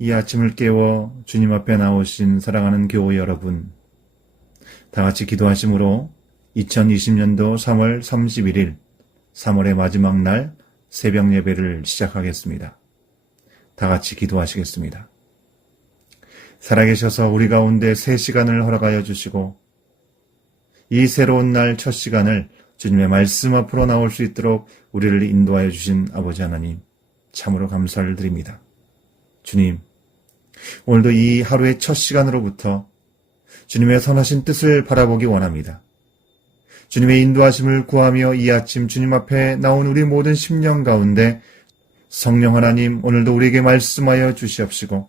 이 아침을 깨워 주님 앞에 나오신 사랑하는 교우 여러분, 다 같이 기도하심으로 2020년도 3월 31일, 3월의 마지막 날 새벽 예배를 시작하겠습니다. 다 같이 기도하시겠습니다. 살아계셔서 우리 가운데 새 시간을 허락하여 주시고, 이 새로운 날 첫 시간을 주님의 말씀 앞으로 나올 수 있도록 우리를 인도하여 주신 아버지 하나님, 참으로 감사를 드립니다. 주님, 오늘도 이 하루의 첫 시간으로부터 주님의 선하신 뜻을 바라보기 원합니다. 주님의 인도하심을 구하며 이 아침 주님 앞에 나온 우리 모든 심령 가운데 성령 하나님, 오늘도 우리에게 말씀하여 주시옵시고,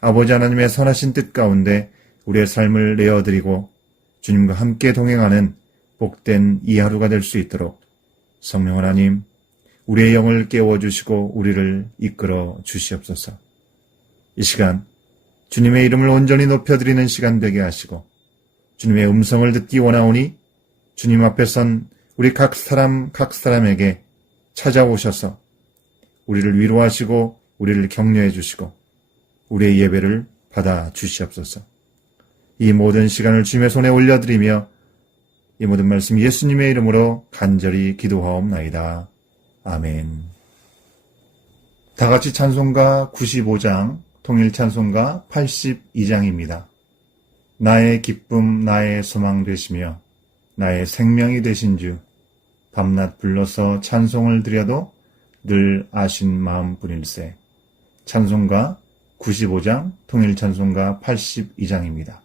아버지 하나님의 선하신 뜻 가운데 우리의 삶을 내어드리고 주님과 함께 동행하는 복된 이 하루가 될 수 있도록 성령 하나님, 우리의 영을 깨워주시고 우리를 이끌어 주시옵소서. 이 시간 주님의 이름을 온전히 높여드리는 시간 되게 하시고, 주님의 음성을 듣기 원하오니 주님 앞에 선 우리 각 사람에게 찾아오셔서 우리를 위로하시고 우리를 격려해 주시고 우리의 예배를 받아 주시옵소서. 이 모든 시간을 주님의 손에 올려드리며 이 모든 말씀 예수님의 이름으로 간절히 기도하옵나이다. 아멘. 다 같이 찬송가 95장, 통일 찬송가 82장입니다. 나의 기쁨, 나의 소망 되시며 나의 생명이 되신 주, 밤낮 불러서 찬송을 드려도 늘 아신 마음뿐일세. 찬송가 95장, 통일 찬송가 82장입니다.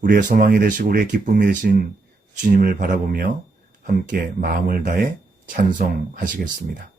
우리의 소망이 되시고 우리의 기쁨이 되신 주님을 바라보며 함께 마음을 다해 찬송하시겠습니다.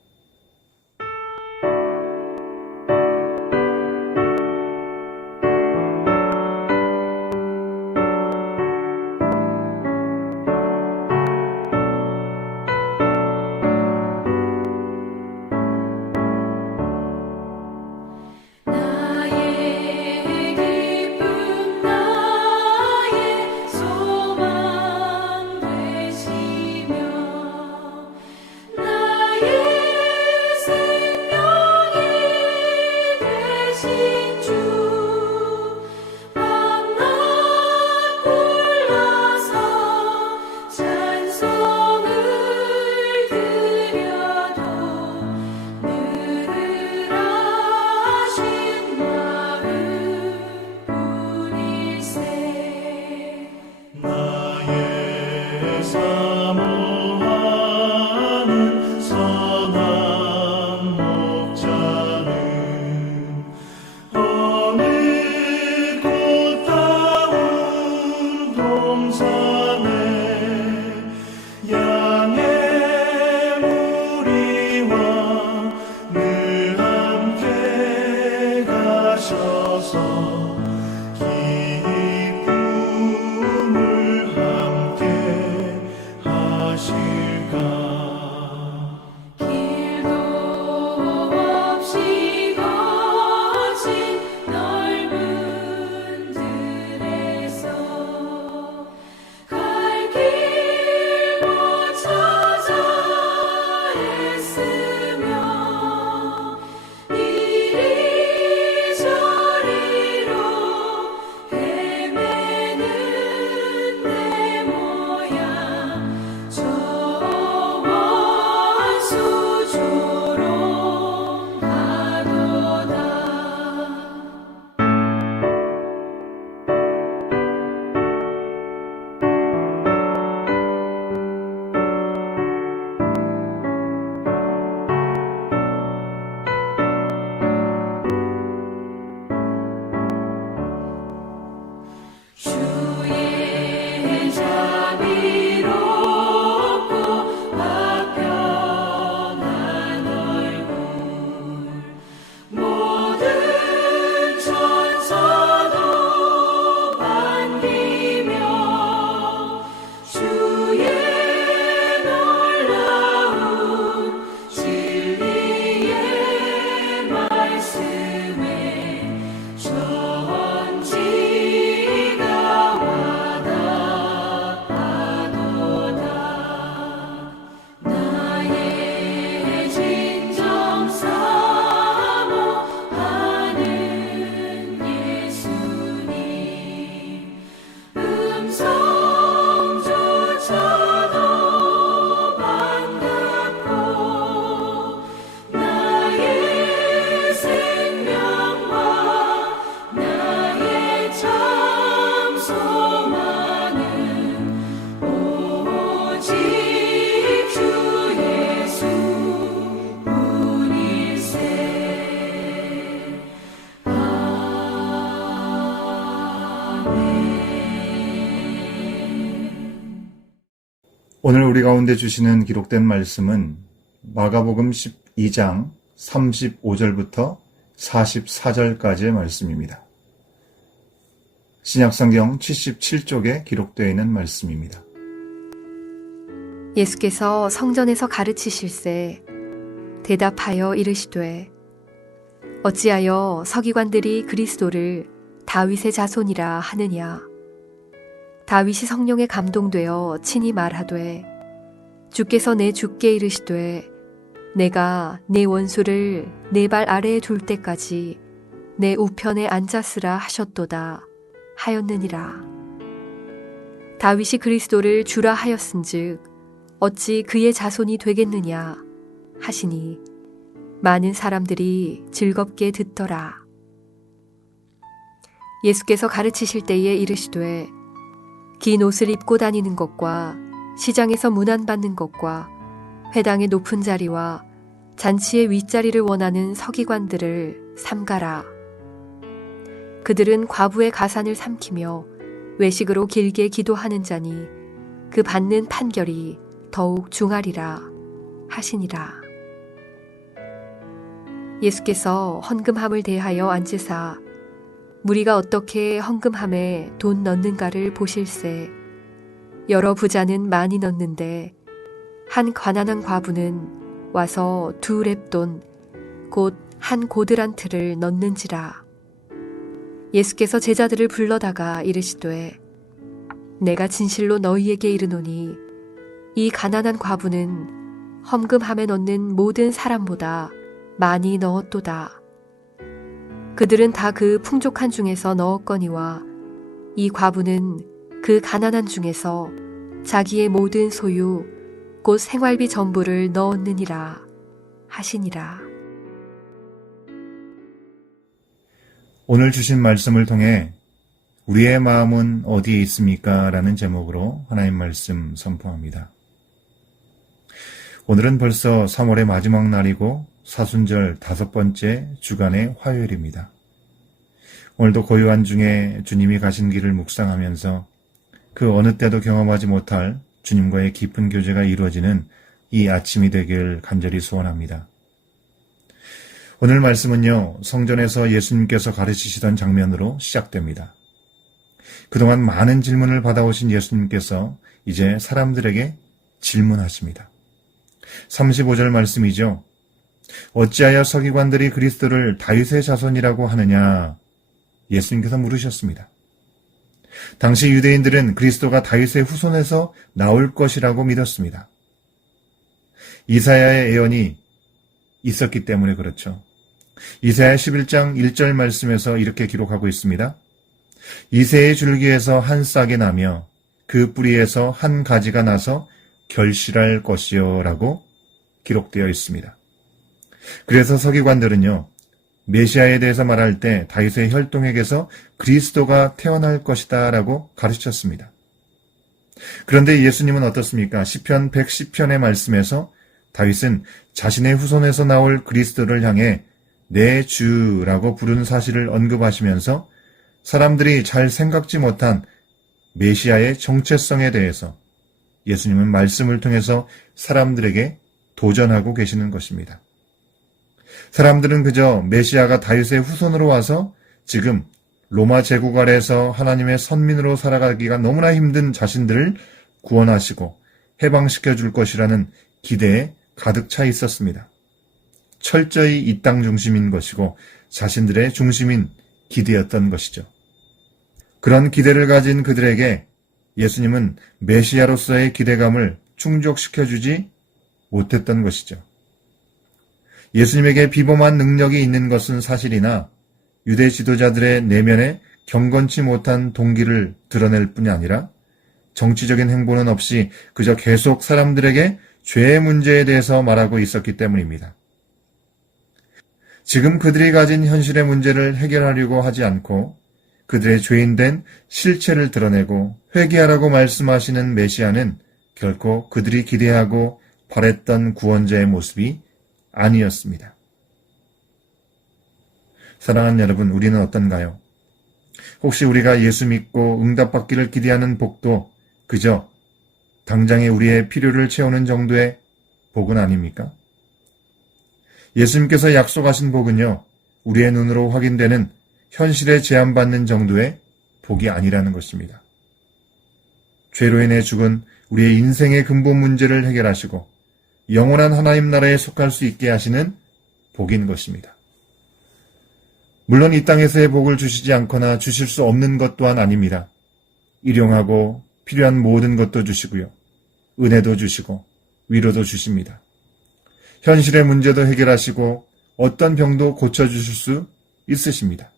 오늘 우리 가운데 주시는 기록된 말씀은 마가복음 12장 35절부터 44절까지의 말씀입니다. 신약성경 77쪽에 기록되어 있는 말씀입니다. 예수께서 성전에서 가르치실세 대답하여 이르시되 어찌하여 서기관들이 그리스도를 다윗의 자손이라 하느냐. 다윗이 성령에 감동되어 친히 말하되 주께서 내 주께 이르시되 내가 내 원수를 내 발 아래에 둘 때까지 내 우편에 앉았으라 하셨도다 하였느니라. 다윗이 그리스도를 주라 하였은즉 어찌 그의 자손이 되겠느냐 하시니 많은 사람들이 즐겁게 듣더라. 예수께서 가르치실 때에 이르시되 긴 옷을 입고 다니는 것과 시장에서 문안받는 것과 회당의 높은 자리와 잔치의 윗자리를 원하는 서기관들을 삼가라. 그들은 과부의 가산을 삼키며 외식으로 길게 기도하는 자니 그 받는 판결이 더욱 중하리라 하시니라. 예수께서 헌금함을 대하여 앉으사 무리가 어떻게 헌금함에 돈 넣는가를 보실세. 여러 부자는 많이 넣는데 한 가난한 과부는 와서 2렙돈 곧 한 고드란트를 넣는지라. 예수께서 제자들을 불러다가 이르시되 내가 진실로 너희에게 이르노니 이 가난한 과부는 헌금함에 넣는 모든 사람보다 많이 넣었도다. 그들은 다 그 풍족한 중에서 넣었거니와 이 과부는 그 가난한 중에서 자기의 모든 소유 곧 생활비 전부를 넣었느니라 하시니라. 오늘 주신 말씀을 통해 우리의 마음은 어디에 있습니까? 라는 제목으로 하나님 말씀 선포합니다. 오늘은 벌써 3월의 마지막 날이고 사순절 5번째 주간의 화요일입니다. 오늘도 고요한 중에 주님이 가신 길을 묵상하면서 그 어느 때도 경험하지 못할 주님과의 깊은 교제가 이루어지는 이 아침이 되길 간절히 소원합니다. 오늘 말씀은요, 성전에서 예수님께서 가르치시던 장면으로 시작됩니다. 그동안 많은 질문을 받아오신 예수님께서 이제 사람들에게 질문하십니다. 35절 말씀이죠. 어찌하여 서기관들이 그리스도를 다윗의 자손이라고 하느냐? 예수님께서 물으셨습니다. 당시 유대인들은 그리스도가 다윗의 후손에서 나올 것이라고 믿었습니다. 이사야의 예언이 있었기 때문에 그렇죠. 이사야 11장 1절 말씀에서 이렇게 기록하고 있습니다. 이새의 줄기에서 한 싹이 나며 그 뿌리에서 한 가지가 나서 결실할 것이요 라고 기록되어 있습니다. 그래서 서기관들은요, 메시아에 대해서 말할 때 다윗의 혈통에게서 그리스도가 태어날 것이다 라고 가르쳤습니다. 그런데 예수님은 어떻습니까? 시편 110편의 말씀에서 다윗은 자신의 후손에서 나올 그리스도를 향해 내 주라고 부른 사실을 언급하시면서 사람들이 잘 생각지 못한 메시아의 정체성에 대해서 예수님은 말씀을 통해서 사람들에게 도전하고 계시는 것입니다. 사람들은 그저 메시아가 다윗의 후손으로 와서 지금 로마 제국 아래에서 하나님의 선민으로 살아가기가 너무나 힘든 자신들을 구원하시고 해방시켜 줄 것이라는 기대에 가득 차 있었습니다. 철저히 이 땅 중심인 것이고 자신들의 중심인 기대였던 것이죠. 그런 기대를 가진 그들에게 예수님은 메시아로서의 기대감을 충족시켜주지 못했던 것이죠. 예수님에게 비범한 능력이 있는 것은 사실이나 유대 지도자들의 내면에 경건치 못한 동기를 드러낼 뿐이 아니라 정치적인 행보는 없이 그저 계속 사람들에게 죄의 문제에 대해서 말하고 있었기 때문입니다. 지금 그들이 가진 현실의 문제를 해결하려고 하지 않고 그들의 죄인된 실체를 드러내고 회개하라고 말씀하시는 메시아는 결코 그들이 기대하고 바랬던 구원자의 모습이 아니었습니다. 사랑하는 여러분, 우리는 어떤가요? 혹시 우리가 예수 믿고 응답받기를 기대하는 복도 그저 당장에 우리의 필요를 채우는 정도의 복은 아닙니까? 예수님께서 약속하신 복은요, 우리의 눈으로 확인되는 현실에 제한받는 정도의 복이 아니라는 것입니다. 죄로 인해 죽은 우리의 인생의 근본 문제를 해결하시고 영원한 하나님 나라에 속할 수 있게 하시는 복인 것입니다. 물론 이 땅에서의 복을 주시지 않거나 주실 수 없는 것 또한 아닙니다. 일용하고 필요한 모든 것도 주시고요. 은혜도 주시고 위로도 주십니다. 현실의 문제도 해결하시고 어떤 병도 고쳐주실 수 있으십니다.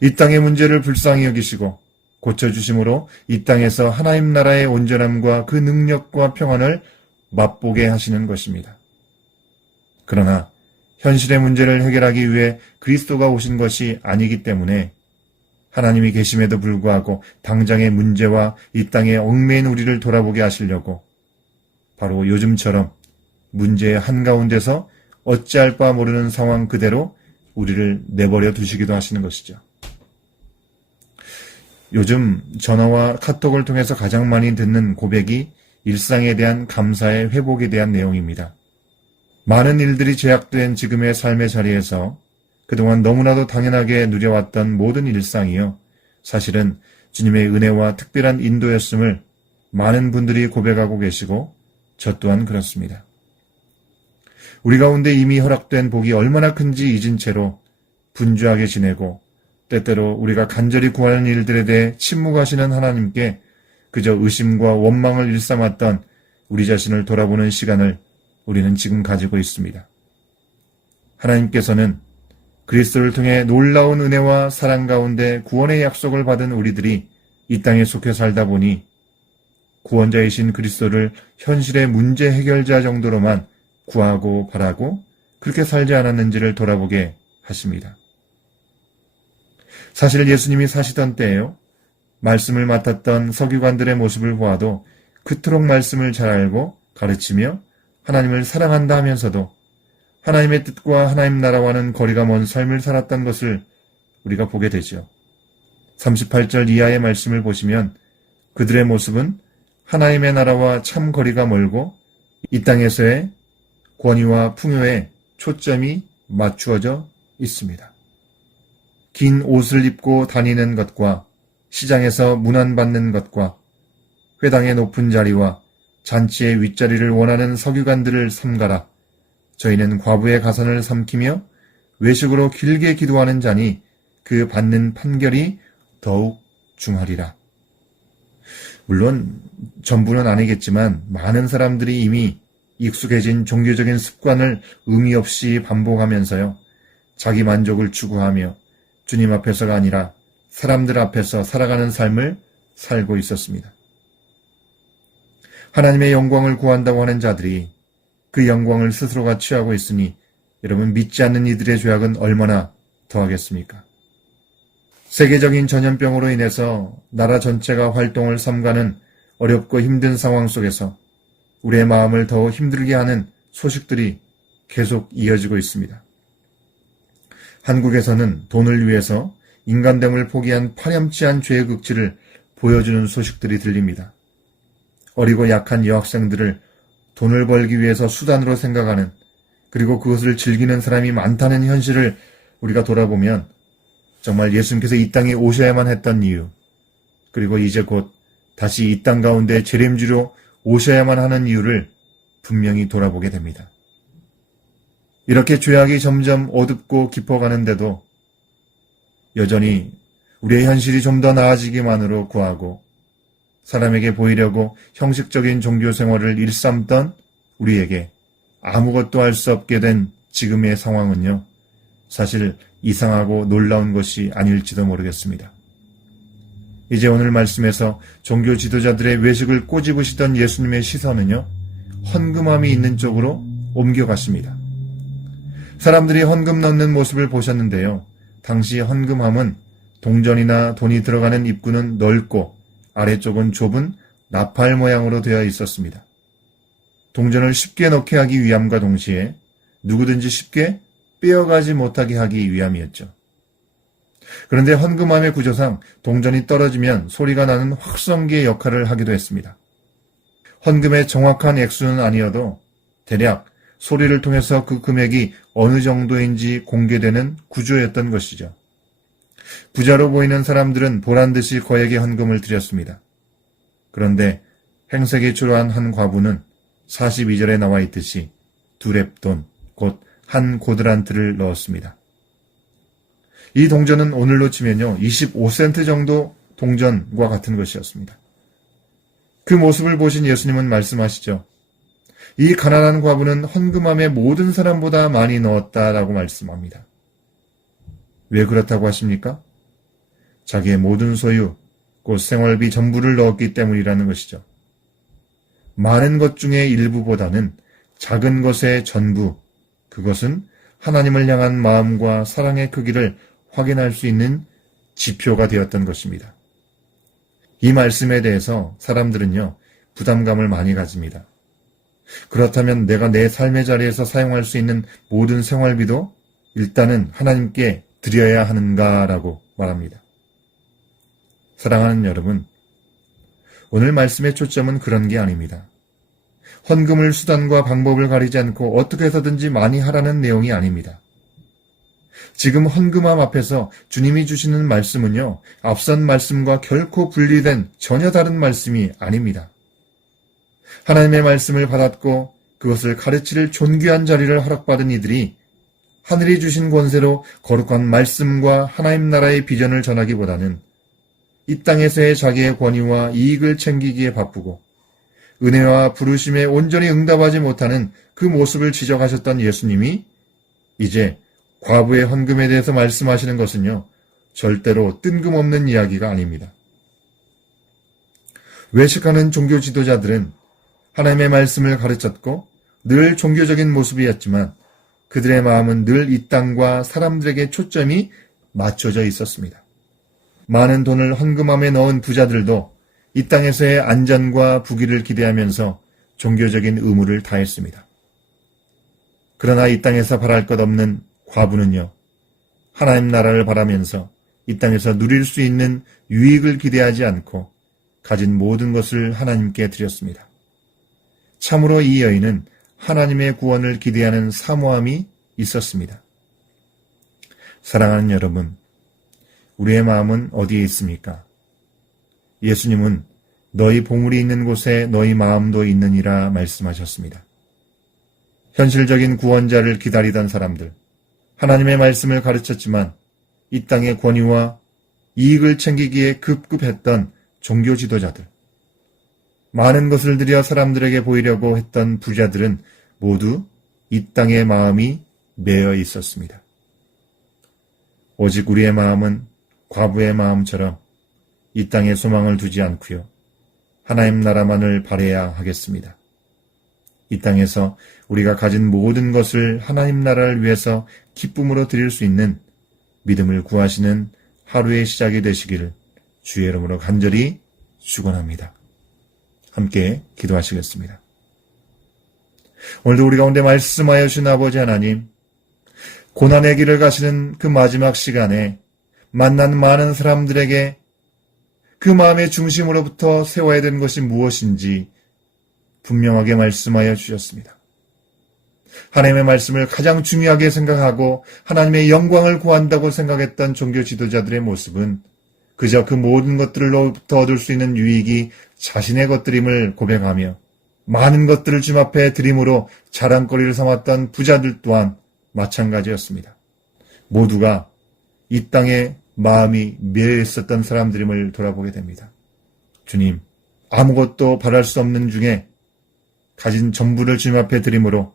이 땅의 문제를 불쌍히 여기시고 고쳐주심으로 이 땅에서 하나님 나라의 온전함과 그 능력과 평안을 맛보게 하시는 것입니다. 그러나 현실의 문제를 해결하기 위해 그리스도가 오신 것이 아니기 때문에 하나님이 계심에도 불구하고 당장의 문제와 이 땅에 얽매인 우리를 돌아보게 하시려고 바로 요즘처럼 문제의 한가운데서 어찌할 바 모르는 상황 그대로 우리를 내버려 두시기도 하시는 것이죠. 요즘 전화와 카톡을 통해서 가장 많이 듣는 고백이 일상에 대한 감사의 회복에 대한 내용입니다. 많은 일들이 제약된 지금의 삶의 자리에서 그동안 너무나도 당연하게 누려왔던 모든 일상이요. 사실은 주님의 은혜와 특별한 인도였음을 많은 분들이 고백하고 계시고 저 또한 그렇습니다. 우리 가운데 이미 허락된 복이 얼마나 큰지 잊은 채로 분주하게 지내고 때때로 우리가 간절히 구하는 일들에 대해 침묵하시는 하나님께 그저 의심과 원망을 일삼았던 우리 자신을 돌아보는 시간을 우리는 지금 가지고 있습니다. 하나님께서는 그리스도를 통해 놀라운 은혜와 사랑 가운데 구원의 약속을 받은 우리들이 이 땅에 속해 살다 보니 구원자이신 그리스도를 현실의 문제 해결자 정도로만 구하고 바라고 그렇게 살지 않았는지를 돌아보게 하십니다. 사실 예수님이 사시던 때에요. 말씀을 맡았던 서기관들의 모습을 보아도 그토록 말씀을 잘 알고 가르치며 하나님을 사랑한다 하면서도 하나님의 뜻과 하나님 나라와는 거리가 먼 삶을 살았던 것을 우리가 보게 되죠. 38절 이하의 말씀을 보시면 그들의 모습은 하나님의 나라와 참 거리가 멀고 이 땅에서의 권위와 풍요에 초점이 맞추어져 있습니다. 긴 옷을 입고 다니는 것과 시장에서 문안받는 것과 회당의 높은 자리와 잔치의 윗자리를 원하는 서기관들을 삼가라. 저희는 과부의 가산을 삼키며 외식으로 길게 기도하는 자니 그 받는 판결이 더욱 중하리라. 물론 전부는 아니겠지만 많은 사람들이 이미 익숙해진 종교적인 습관을 의미 없이 반복하면서요. 자기 만족을 추구하며 주님 앞에서가 아니라 사람들 앞에서 살아가는 삶을 살고 있었습니다. 하나님의 영광을 구한다고 하는 자들이 그 영광을 스스로가 취하고 있으니 여러분 믿지 않는 이들의 죄악은 얼마나 더하겠습니까? 세계적인 전염병으로 인해서 나라 전체가 활동을 삼가는 어렵고 힘든 상황 속에서 우리의 마음을 더 힘들게 하는 소식들이 계속 이어지고 있습니다. 한국에서는 돈을 위해서 인간됨을 포기한 파렴치한 죄의 극치를 보여주는 소식들이 들립니다. 어리고 약한 여학생들을 돈을 벌기 위해서 수단으로 생각하는 그리고 그것을 즐기는 사람이 많다는 현실을 우리가 돌아보면 정말 예수님께서 이 땅에 오셔야만 했던 이유 그리고 이제 곧 다시 이 땅 가운데 재림주로 오셔야만 하는 이유를 분명히 돌아보게 됩니다. 이렇게 죄악이 점점 어둡고 깊어가는데도 여전히 우리의 현실이 좀 더 나아지기만으로 구하고 사람에게 보이려고 형식적인 종교 생활을 일삼던 우리에게 아무것도 할 수 없게 된 지금의 상황은요. 사실 이상하고 놀라운 것이 아닐지도 모르겠습니다. 이제 오늘 말씀에서 종교 지도자들의 외식을 꼬집으시던 예수님의 시선은요. 헌금함이 있는 쪽으로 옮겨갔습니다. 사람들이 헌금 넣는 모습을 보셨는데요. 당시 헌금함은 동전이나 돈이 들어가는 입구는 넓고 아래쪽은 좁은 나팔 모양으로 되어 있었습니다. 동전을 쉽게 넣게 하기 위함과 동시에 누구든지 쉽게 빼어가지 못하게 하기 위함이었죠. 그런데 헌금함의 구조상 동전이 떨어지면 소리가 나는 확성기의 역할을 하기도 했습니다. 헌금의 정확한 액수는 아니어도 대략 소리를 통해서 그 금액이 어느 정도인지 공개되는 구조였던 것이죠. 부자로 보이는 사람들은 보란듯이 거액의 헌금을 드렸습니다. 그런데 행색이 초라한 한 과부는 42절에 나와 있듯이 2렙돈, 곧 한 고드란트를 넣었습니다. 이 동전은 오늘로 치면요 25센트 정도 동전과 같은 것이었습니다. 그 모습을 보신 예수님은 말씀하시죠. 이 가난한 과부는 헌금함에 모든 사람보다 많이 넣었다라고 말씀합니다. 왜 그렇다고 하십니까? 자기의 모든 소유, 곧 생활비 전부를 넣었기 때문이라는 것이죠. 많은 것 중에 일부보다는 작은 것의 전부, 그것은 하나님을 향한 마음과 사랑의 크기를 확인할 수 있는 지표가 되었던 것입니다. 이 말씀에 대해서 사람들은요, 부담감을 많이 가집니다. 그렇다면 내가 내 삶의 자리에서 사용할 수 있는 모든 생활비도 일단은 하나님께 드려야 하는가라고 말합니다. 사랑하는 여러분, 오늘 말씀의 초점은 그런 게 아닙니다. 헌금을 수단과 방법을 가리지 않고 어떻게 해서든지 많이 하라는 내용이 아닙니다. 지금 헌금함 앞에서 주님이 주시는 말씀은요, 앞선 말씀과 결코 분리된 전혀 다른 말씀이 아닙니다. 하나님의 말씀을 받았고 그것을 가르칠 존귀한 자리를 허락받은 이들이 하늘이 주신 권세로 거룩한 말씀과 하나님 나라의 비전을 전하기보다는 이 땅에서의 자기의 권위와 이익을 챙기기에 바쁘고 은혜와 부르심에 온전히 응답하지 못하는 그 모습을 지적하셨던 예수님이 이제 과부의 헌금에 대해서 말씀하시는 것은요, 절대로 뜬금없는 이야기가 아닙니다. 외식하는 종교 지도자들은 하나님의 말씀을 가르쳤고 늘 종교적인 모습이었지만 그들의 마음은 늘 이 땅과 사람들에게 초점이 맞춰져 있었습니다. 많은 돈을 헌금함에 넣은 부자들도 이 땅에서의 안전과 부귀를 기대하면서 종교적인 의무를 다했습니다. 그러나 이 땅에서 바랄 것 없는 과부는요, 하나님 나라를 바라면서 이 땅에서 누릴 수 있는 유익을 기대하지 않고 가진 모든 것을 하나님께 드렸습니다. 참으로 이 여인은 하나님의 구원을 기대하는 사모함이 있었습니다. 사랑하는 여러분, 우리의 마음은 어디에 있습니까? 예수님은 너희 보물이 있는 곳에 너희 마음도 있느니라 말씀하셨습니다. 현실적인 구원자를 기다리던 사람들, 하나님의 말씀을 가르쳤지만 이 땅의 권위와 이익을 챙기기에 급급했던 종교 지도자들, 많은 것을 들여 사람들에게 보이려고 했던 부자들은 모두 이 땅의 마음이 매여 있었습니다. 오직 우리의 마음은 과부의 마음처럼 이 땅에 소망을 두지 않고요, 하나님 나라만을 바라야 하겠습니다. 이 땅에서 우리가 가진 모든 것을 하나님 나라를 위해서 기쁨으로 드릴 수 있는 믿음을 구하시는 하루의 시작이 되시기를 주의 이름으로 간절히 축원합니다. 함께 기도하시겠습니다. 오늘도 우리 가운데 말씀하여 주신 아버지 하나님, 고난의 길을 가시는 그 마지막 시간에 만난 많은 사람들에게 그 마음의 중심으로부터 세워야 되는 것이 무엇인지 분명하게 말씀하여 주셨습니다. 하나님의 말씀을 가장 중요하게 생각하고 하나님의 영광을 구한다고 생각했던 종교 지도자들의 모습은 그저 그 모든 것들로부터 얻을 수 있는 유익이 자신의 것들임을 고백하며 많은 것들을 주님 앞에 드림으로 자랑거리를 삼았던 부자들 또한 마찬가지였습니다. 모두가 이 땅에 마음이 매여 있었던 사람들임을 돌아보게 됩니다. 주님, 아무것도 바랄 수 없는 중에 가진 전부를 주님 앞에 드림으로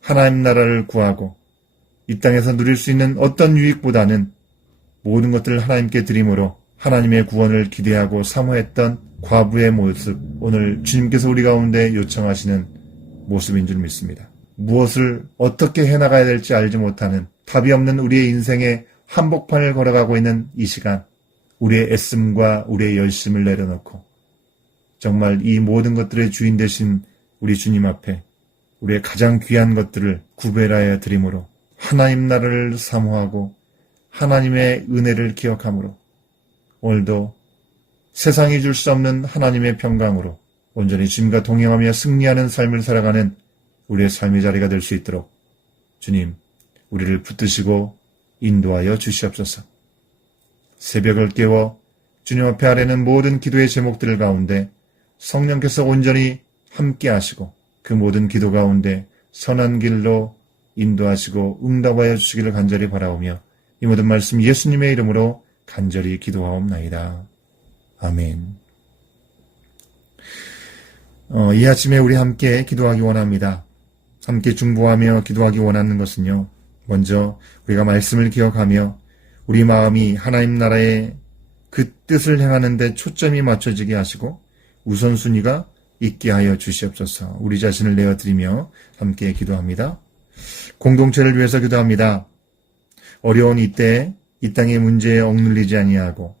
하나님 나라를 구하고 이 땅에서 누릴 수 있는 어떤 유익보다는 모든 것들을 하나님께 드림으로 하나님의 구원을 기대하고 사모했던 과부의 모습, 오늘 주님께서 우리 가운데 요청하시는 모습인 줄 믿습니다. 무엇을 어떻게 해나가야 될지 알지 못하는 답이 없는 우리의 인생의 한복판을 걸어가고 있는 이 시간, 우리의 애씀과 우리의 열심을 내려놓고 정말 이 모든 것들의 주인 되신 우리 주님 앞에 우리의 가장 귀한 것들을 구별하여 드림으로 하나님 나라를 사모하고 하나님의 은혜를 기억함으로 오늘도 세상이 줄 수 없는 하나님의 평강으로 온전히 주님과 동행하며 승리하는 삶을 살아가는 우리의 삶의 자리가 될 수 있도록 주님, 우리를 붙드시고 인도하여 주시옵소서. 새벽을 깨워 주님 앞에 아뢰는 모든 기도의 제목들 가운데 성령께서 온전히 함께 하시고 그 모든 기도 가운데 선한 길로 인도하시고 응답하여 주시기를 간절히 바라오며 이 모든 말씀 예수님의 이름으로 간절히 기도하옵나이다. 아멘. 이 아침에 우리 함께 기도하기 원합니다. 함께 중보하며 기도하기 원하는 것은요, 먼저 우리가 말씀을 기억하며 우리 마음이 하나님 나라의 그 뜻을 행하는 데 초점이 맞춰지게 하시고 우선순위가 있게 하여 주시옵소서. 우리 자신을 내어드리며 함께 기도합니다. 공동체를 위해서 기도합니다. 어려운 이때에 이 땅의 문제에 억눌리지 아니하고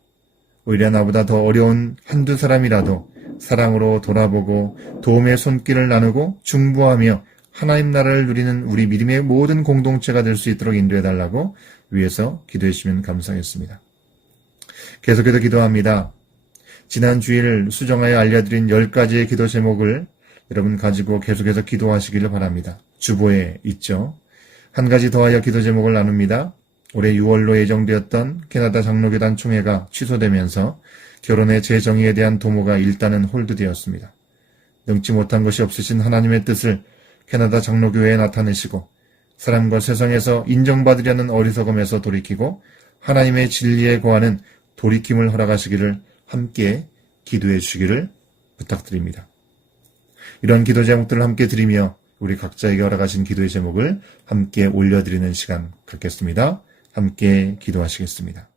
오히려 나보다 더 어려운 한두 사람이라도 사랑으로 돌아보고 도움의 손길을 나누고 중보하며 하나님 나라를 누리는 우리 믿음의 모든 공동체가 될 수 있도록 인도해달라고 위해서 기도해 주시면 감사하겠습니다. 계속해서 기도합니다. 지난 주일 수정하여 알려드린 10가지의 기도 제목을 여러분 가지고 계속해서 기도하시기를 바랍니다. 주보에 있죠. 한 가지 더하여 기도 제목을 나눕니다. 올해 6월로 예정되었던 캐나다 장로교단 총회가 취소되면서 결혼의 재정의에 대한 도모가 일단은 홀드되었습니다. 능치 못한 것이 없으신 하나님의 뜻을 캐나다 장로교회에 나타내시고 사람과 세상에서 인정받으려는 어리석음에서 돌이키고 하나님의 진리에 거하는 돌이킴을 허락하시기를 함께 기도해 주시기를 부탁드립니다. 이런 기도 제목들을 함께 드리며 우리 각자에게 허락하신 기도의 제목을 함께 올려드리는 시간 갖겠습니다. 함께 기도하시겠습니다.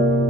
아멘.